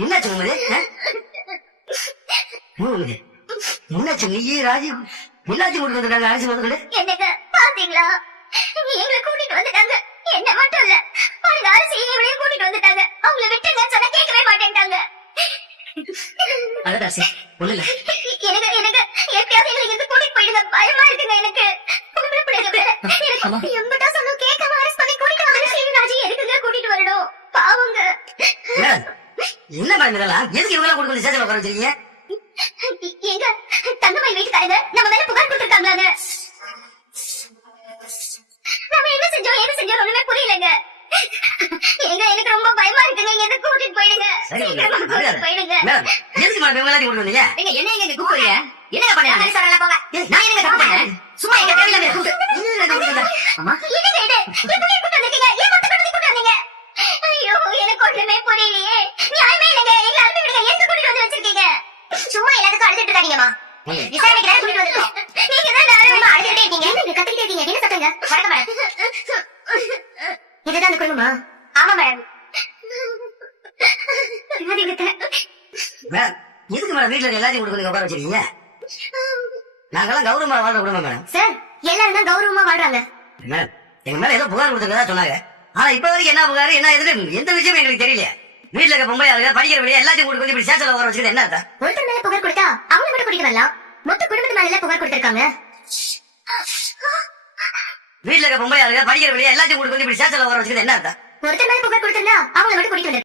என்னாச்சு உங்களுக்கு? என்னாச்சு நீ ராஜி என்னாச்சு கூட்டிட்டு வந்துட்டாங்க அரசு முதல்ல? என்னங்க பாத்தீங்களா, எங்களை கூட்டிட்டு வந்துட்டாங்க. என்ன மட்டும் இல்ல, பாருங்க அரசு இவளையும் கூட்டிட்டு வந்துட்டாங்க. அவங்கள விட்டுங்கன்னு சொன்னா கேட்கவே மாட்டேன்ட்டாங்க. அழகாசி ஒண்ணு இல்ல, எனக்கு எனக்கு எப்படியாவது எங்களை இருந்து கூட்டிட்டு போயிடுங்க, பயமா இருக்குங்க எனக்கு. எம்பிட்டா சொன்னும் கேட்காம அரசு பண்ணி கூட்டிட்டு வந்து ஸ்ரீராஜி எதுக்குங்க கூட்டிட்டு வரணும்? பாவங்க. என்ன பாருங்க இதெல்லாம், எதுக்கு இவங்க கூட்டிட்டு வந்து சேஜல உட்கார வச்சிருக்கீங்க? எங்க தங்கமணி வீட்டுக்காரங்க நம்ம மேல புகார் கொடுத்திருக்காங்களாங்க. நம்ம என்ன செஞ்சோம் ஒண்ணுமே புரியலங்க. எங்க எனக்கு ரொம்ப பயமா இருக்குங்க, எங்க கூட்டிட்டு போயிடுங்க. போயிடுங்க. எதுக்கு மேடம் இவங்க கூட்டிட்டு வந்தீங்க? எங்க என்ன எங்க கூப்பிடுறீங்க? என்னங்க பண்ணீங்க? சொல்லலாம் போங்க. நான் என்னங்க தப்பு பண்ணேன்? சும்மா எங்க தேவையில்லாம கூப்பிட்டு அம்மா என்னங்க இது எப்படி கூப்பிட்டு வந்தீங்க? ஏன் கூப்பிட்டு வந்தீங்க? ஐயோ எனக்கு ஒண்ணுமே புரியலையே. நியாயமே இல்லங்க, எங்க அருமை விடுங்க, எங்க கூட்டிட்டு வந்து வச்சிருக்கீங்க? சும்மா எல்லாத்துக்கும் அழுதுட்டு இருக்காதீங்கம்மா. விசாரணைக்கு தான் கூட்டிட்டு வந்துட்டோம். நீங்க தான் ரொம்ப அழுதுட்டே இருக்கீங்க. நீங்க கத்திட்டே இருக்கீங்க. என்ன சத்தங்க? வணக்கம் மேடம். இதுதான் அந்த குடும்பமா? ஆமா மேடம். மேடம் எதுக்கு மேடம் வீட்டுல எல்லாத்தையும் கூட்டிட்டு உட்கார வச்சிருக்கீங்க? நாங்கெல்லாம் கௌரவமா வாழ்ற குடும்பம் மேடம். சார் எல்லாரும் தான் கௌரவமா வாழ்றாங்க. மேடம் எங்க மேல ஏதோ புகார் கொடுத்துருக்கதா சொன்னாங்க. ஆனா இப்ப வரைக்கும் என்ன புகார் என்ன எதுன்னு எந்த விஷயமும் எங்களுக்கு தெரியல. வீட்டுல இருக்க பொம்பளை ஆளுங்க படிக்கிற வழியா எல்லாத்தையும் கூட்டு வந்து இப்படி சேச்சல உட்கார வச்சுக்கிறது என்ன அர்த்தம்? ஒருத்தர் மேல புகார் கொடுத்தா அவங்க மட்டும் கூட்டிட்டு வரலாம். மொத்த குடும்பத்து மேல புகார் கொடுத்திருக்காங்க. வீட்டுல இருக்க பொம்பளை ஆளுங்க படிக்கிற வழியா எல்லாத்தையும் கூட்டு வந்து இப்படி சேச்சல உட்கார வச்சுக்கிறது என்ன அர்த்தம்? ஒருத்தர் மேல புகார் கொடுத்திருந்தா அவங்க மட்டும் கூட்டிட்டு வந்து